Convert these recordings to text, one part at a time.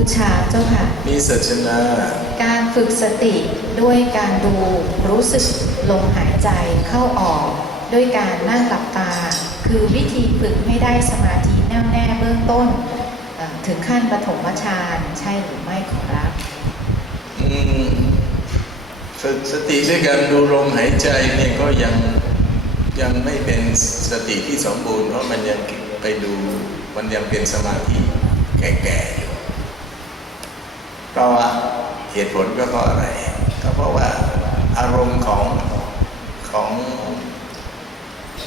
พุชาเจ้าค่ะ มีสัจนา การฝึกสติด้วยการดูรู้สึกลมหายใจเข้าออกด้วยการนั่งหลับตา คือวิธีฝึกให้ได้สมาธิแน่วแน่เบื้องต้นเอ่อถึงขั้นปฐมฌานใช่หรือไม่ขอรับอืมฝึกสติด้วยการดูลมหายใจเนี่ยก็ยังยังไม่เป็นสติที่สมบูรณ์เพราะมันยังไปดูมันยังเป็นสมาธิแก่ๆอยู่เพ ราะว่าเหตุผลก็เพราะอะไร ก็เพราะว่าอารมณ์ของของ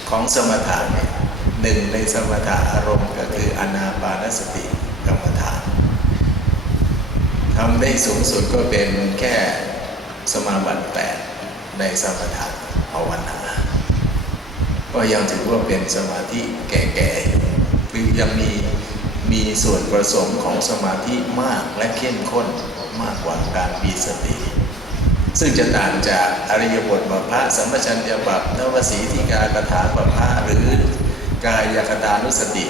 ของสมถะเนี่ยหนึ่งในสมถะอารมณ์ก็คืออนาปานสติกรรมฐานทำได้สูงสุดก็เป็นแค่สมาบัติแปดในสมถะภาวนาก็ยังถือว่าเป็นสมาธิแก่ๆอยู่คือยังมี มีส่วนผสมของสมาธิมากและเข้มข้นมากกว่าการมีสติ ซึ่งจะต่างจากอริยบทบัพพะสัมปชัญญะบัพนวสีธิการกถาบัพพะหรือกายคตานุสติ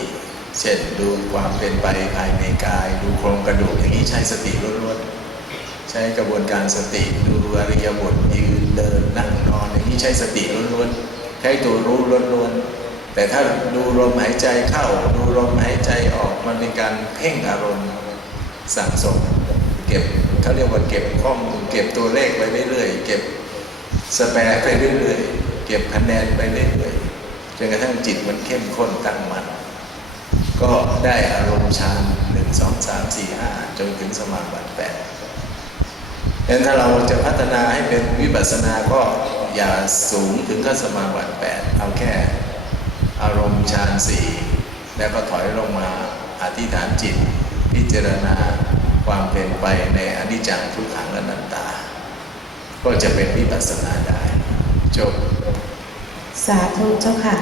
เช่นดูความเป็นไปภายในกาย ดูโครงกระดูกอย่างนี้ใช้สติล้วนๆใช้กระบวนการสติดูอริยบทยืนเดินนั่งนอนอย่างนี้ใช้สติล้วนๆใช้ตัวรู้ล้วนๆ แต่ถ้าดูลมหายใจเข้า ดูลมหายใจออกมันเป็นการเพ่งอารมณ์สั่งสม เก็บเขาเรียกว่าเก็บข้อมูลเก็บตัวเลขไปเรื่อยๆเก็บสแปร์ไปเรื่อยๆเก็บคะแนนไปเรื่อยๆจนกระทั่งจิตมันเข้มข้นตั้งมันก็ได้อารมณ์ฌานหนึ่งสองสามสี่ห้าจนถึงสมาบัติแปดดังนั้นถ้าเราจะพัฒนาให้เป็นวิปัสสนาก็อย่าสูงถึงขั้นสมาบัติแปดเอาแค่ารมณ์ฌานสี่แล้วก็ถอยลงมาอธิษฐานจิต พิจารณาความเป็นไปในอนิจจังทุกขังอนัตตา ก็จะเป็นวิปัสสนาได้ จบ สาธุเจ้าค่ะ